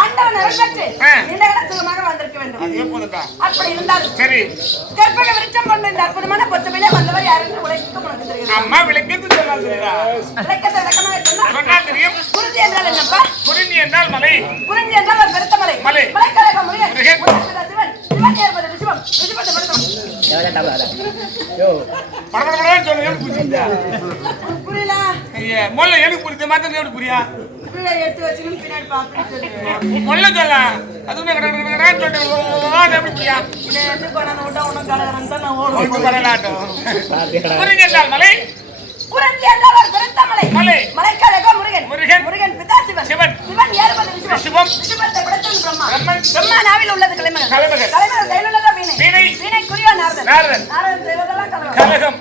ஆண்டவன் அருள்பெற்று இந்த சுகமாக வந்திருக்க வேண்டும். அப்படி இருந்தாலும் சரி, கற்பக விருட்சம் கொண்ட இந்த அற்புதமான பொச்சமையிலே வந்தவர் யார் என்று உலகிற்கு உனக்கு தெரியும். அம்மா விளக்கத்தை சொன்னா தெரியும். குறிஞ்சி என்றால் என்னப்பா? குறிஞ்சி என்றால் மலை. குறிஞ்சி என்றால் ஒரு பெருத்த மலை. மலைக்கழக முருகன் சிவன் சிவன் ஏற்பது ரிஷபம் ரிஷபத்தை படுத்தம் புரியல. மொல்ல எனக்கு புரியுது, மத்த எப்படி புரியா? எடுத்து வச்சு பின்னாடி பாப்பேன் மொல்ல சொல்ல அதுவுமே மலை. குறிஞ்சி என்றால் ஒரு பெருத்த மலை. மலைக்கழக முருகன் முருகன் பிதா சிவன் சிவன் ஏற்பது ரிஷபம் ரிஷபத்தை படைத்தவன் பிரம்மா. பிரம்மா நாவில் உள்ளது கலைமகள் கலைமகள் கையில் உள்ளதா வீணை வீணைக்குரிய நாரதன் செய்வதெல்லாம் கலகம்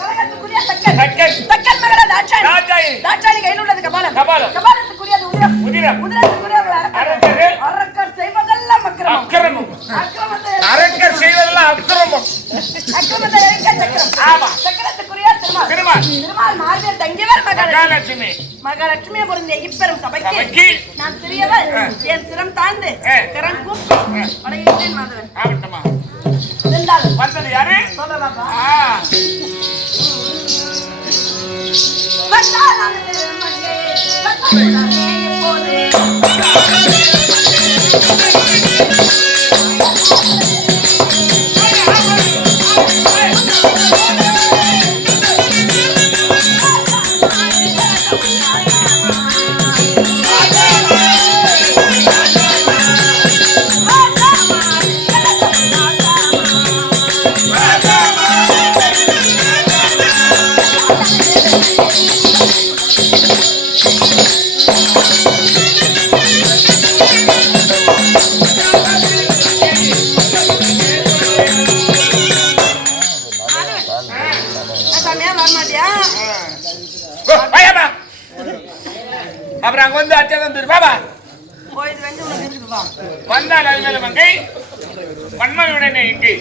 கலகத்துக்குரிய தக்கன் மகள தாட்சாயணி கையில் உள்ளது கபாலம் கபாலத்துக்குரியது உதிரம் அரக்கர் செய்வதெல்லாம் அக்கிரமம் அரக்கர் செய்வதெல்லாம் அக்கிரமத்தை எரிக்க சக்கரம். ஆமா, சக்கரத்துக்குரிய திருமால் மார்பில் தங்கியவர் மகாலட்சுமியை பொருந்திய இப்பெரும் சபைக்கு நான் சிறியவர் என் சிரம் தாழ்ந்து கரம் கூப்பி வணங்குகிறேன் மாதவன். ஆகட்டுமா இருந்தாலும் வந்தது யாரு சொல்லலாமா? அப்புறம் அங்க வந்து அச்சா பாபா வந்தால் அது மங்கை வன்மையுடனே இங்கே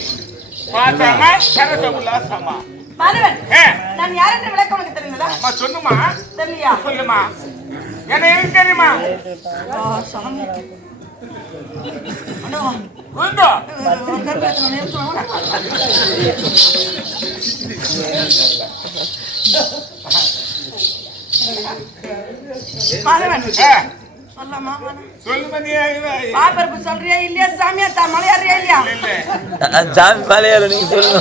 பாசாமா சரசகுலாசமா. நான் யார் என்று விளக்க உனக்கு தெரியுங்களா? சொல்லுமா. தெரியலையா? சொல்லுமா. என்ன எனக்கு தெரியுமா? சாமி சொல்றியா இல்லையா? சாமியா மலையாறியா இல்லையா? சாமி மலையாள நீங்க சொல்லுங்க.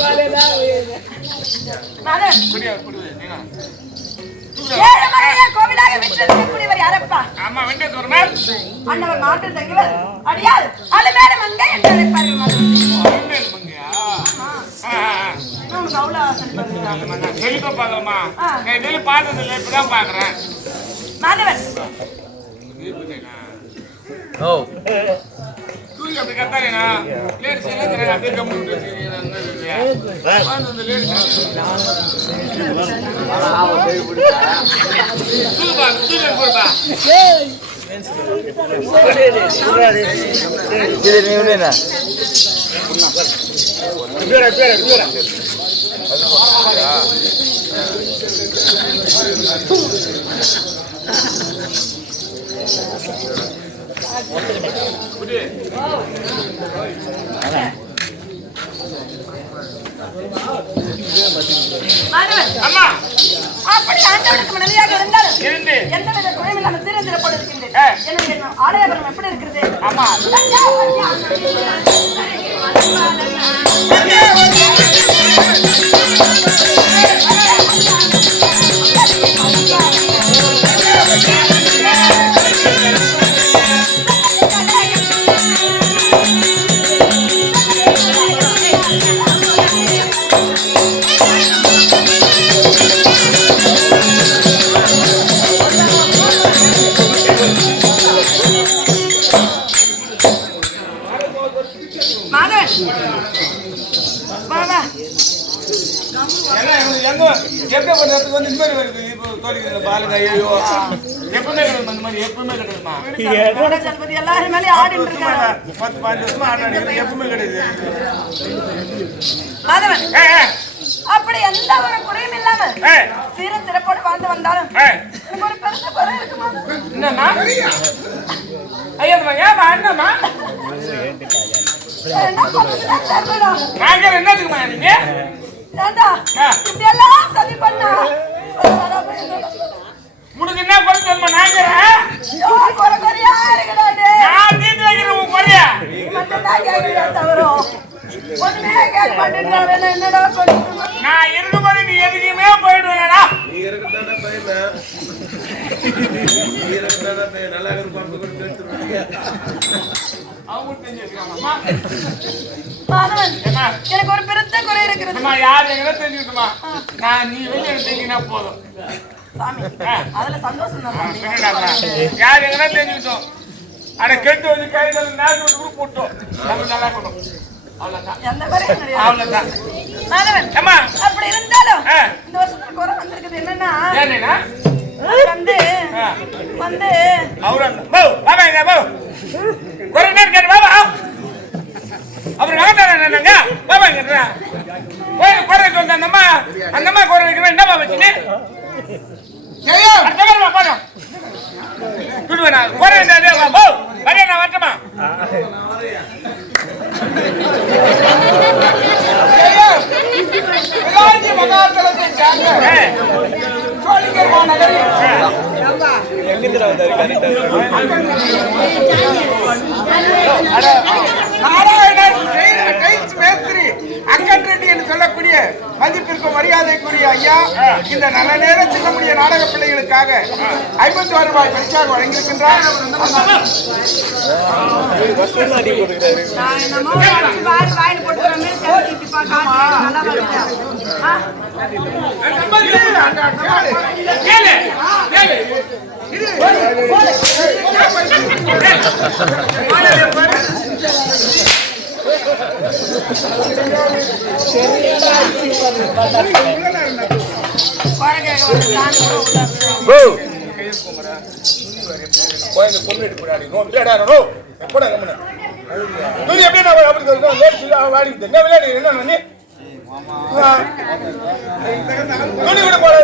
கோவிலாக விற்றிருக்கக்கூடியவர் யாரப்பா? ஆமா, வெங்கடேஸ்வரர் அண்ணவர் நாட்டில் தங்கியவர் அடியார் அலமேல மங்கை என்று அழைப்பார்கள். மாதவன் அப்படி கத்தாரேனா அப்படியே அப்படி ஆண்டவனுக்கு மனைவியாக இருந்தாலும் எந்தவித குறையும் இல்லாமல் சீரந்திரப்போடு இருக்கின்றேன். ஆலயபுரம் எப்படி இருக்கிறது? ஆமா, தோலிக்கிற பாலுங்க ஐயோ எப்பவுமே கிடையாது அந்த மாதிரி எப்பவுமே கிடையாதுமா சண்பதி எல்லாரும் மேலே ஆடிட்டு இருக்காங்க 10-15 வருஷமா ஆடாடி எப்பவுமே கிடையாது மாதவன் அப்படி எந்த ஒரு குறையும் இல்லாம சீரும் சிறப்போடு வாழ்ந்து வந்தாலும் எனக்கு ஒரு பெருச குறை இருக்குமா என்னம்மா ஐயாம்மா ஏமா என்னம்மா என்ன பண்ணுறதுன்னு தெரியலடா நாங்க என்னதுக்குமா நீங்க ஏண்டா இப்படி எல்லாம் சதி பண்ணா உனக்கு என்ன குறை சொல்லுமா நாங்கிறேன் குறை குறையா இருக்கடாடே நான் தீட்டு வைக்கிறேன் உன் குறையா மட்டும் தான் கேட்கிறேன் தவறும் ஒண்ணுமே கேட்க மாட்டேன்றாவே என்னடா பண்ணுறது நான் இருக்கும்போது நீ எதுக்குமே போயிடுவேடா நீ இருக்கதானே பையன் நீ இருக்கதானே பையன் நல்லா இருப்பான் கூட பேசுறீங்க அவங்க தெரிஞ்சிருக்காங்கம்மா எனக்கு ஒரு பெருத்த குறை இருக்கிறது அம்மா யார் எங்க தெரிஞ்சுக்கிட்டுமா நான் நீ வெளியே தெரிஞ்சினா போதும் சாமி அதுல சந்தோஷம் தான் யார் எங்க தெரிஞ்சுக்கிட்டோம் அட கெட்டு வந்து கைகள் நேரம் விட்டு போட்டோம் நம்ம நல்லா இருக்கணும் அவ்வளவுதான் எந்த குறையும் கிடையாது அவ்வளவுதான் மாதவன் அம்மா அப்படி இருந்தாலும் இந்த வருஷத்துல குறை வந்திருக்குது என்னன்னா ஏன்னா வந்து அவரு பாபா எங்க போ குறை நேரம் கேட்டு பாபா அப்புறம் நாங்க பாபா எங்க கோயில் குறை சொல்ற அந்த அம்மா குறை வைக்கிறேன் என்னப்பா வச்சுன்னு போதும் துடுவேண்ணா குறை போ வரையா நான் வரட்டுமா மகாத்தலத்தை சார்ந்த சோழிங்கர் மாநகரில் நாராயணன் டைல்ஸ் மேஸ்திரி அக்கன் ரெட்டி என்று சொல்லக்கூடிய மதிப்பிற்கும் மரியாதைக்குரிய ஐயா இந்த நல்ல நேரம் செல்லக்கூடிய நாடக பிள்ளைகளுக்காக 56 ரூபாய் பரிசாக வழங்கியிருக்கின்றார். துணி கூட போட